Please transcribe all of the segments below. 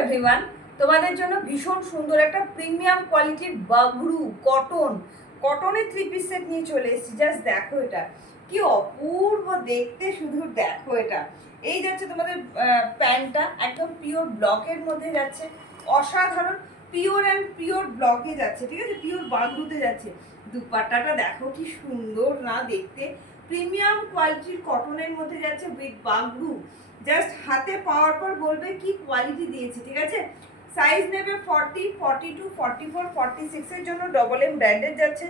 Everyone, তোমাদের জন্য ভীষণ সুন্দর একটা প্রিমিয়াম কোয়ালিটির বাগরু কটনের থ্রি পিস সেট নিয়ে চলে এসেছি। জাস্ট দেখো এটা কি অপূর্ব দেখতে, শুধু দেখো এটা। এই যাচ্ছে তোমাদের প্যান্টটা একদম পিওর ব্লকের মধ্যে যাচ্ছে, অসাধারণ পিওর অ্যান্ড পিওর ব্লকে যাচ্ছে, ঠিক আছে, পিওর বাগরুতে যাচ্ছে। দুপাট্টাটা দেখো কি সুন্দর না দেখতে, প্রিমিয়াম কোয়ালিটির কটনের মধ্যে যাচ্ছে উইথ বাগরু। জাস্ট হাতে পাওয়ার পর বলবে কি কোয়ালিটি দিয়েছি, ঠিক আছে। সাইজ নেবে 40, 42, 44, 46 এর জন্য ডবল এম ব্র্যান্ডেড যাচ্ছে।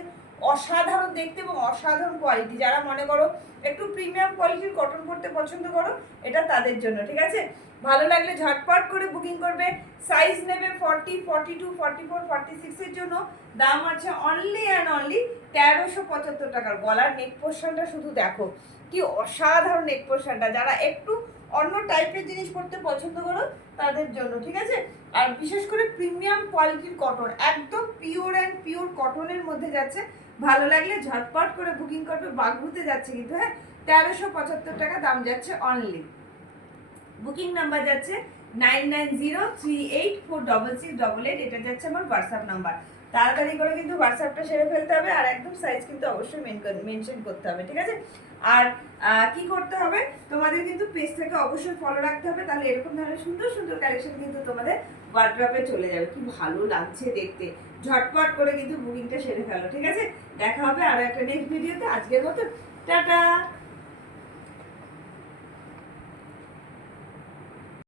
অসাধারণ দেখতে এবং অসাধারণ কোয়ালিটি। যারা মনে করো একটু প্রিমিয়াম কোয়ালিটির কটন পরতে পছন্দ করো, এটা তাদের জন্য, ঠিক আছে। ভালো লাগলে ঝটপট করে বুকিং করবে। সাইজ নেবে 40, 42, 44, 46 এর জন্য। দাম আছে অনলি অ্যান্ড অনলি 1375 টাকার। গলার নেক পোর্শনটা শুধু দেখো কি অসাধারণ নেক পোর্শনটা। যারা একটু অন্য টাইপের জিনিস পরতে পছন্দ করো তাদের জন্য, ঠিক আছে। আর বিশেষ করে প্রিমিয়াম কোয়ালিটির কটন, একদম পিওর অ্যান্ড পিওর কটনের মধ্যে যাচ্ছে। ভালো লাগলে ঝটপট করে বুকিং করবে। বাগরুতে যাচ্ছে কিন্তু, হ্যাঁ, 1375 টাকা দাম যাচ্ছে অনলি। বুকিং নাম্বার যাচ্ছে 9903846688। এটা যাচ্ছে আমার হোয়াটসঅ্যাপ নাম্বার। তাড়াতাড়ি করে কিন্তু হোয়াটসঅ্যাপটা সেরে ফেলতে হবে, আর একদম সাইজ কিন্তু অবশ্যই মেনশন করতে হবে, ঠিক আছে। আর কি করতে হবে, তোমাদের কিন্তু পেজটাকে অবশ্যই ফলো রাখতে হবে, তাহলে এরকম ধরনের সুন্দর সুন্দর কালেকশন কিন্তু তোমাদের ওয়ার্ড্রপে চলে যাবে। কি ভালো লাগছে দেখতে। ঝটপট করে কিন্তু বুকিংটা সেরে ফেলো, ঠিক আছে। দেখা হবে আরো একটা নেক্সট ভিডিওতে। আজকের মতো টাটা।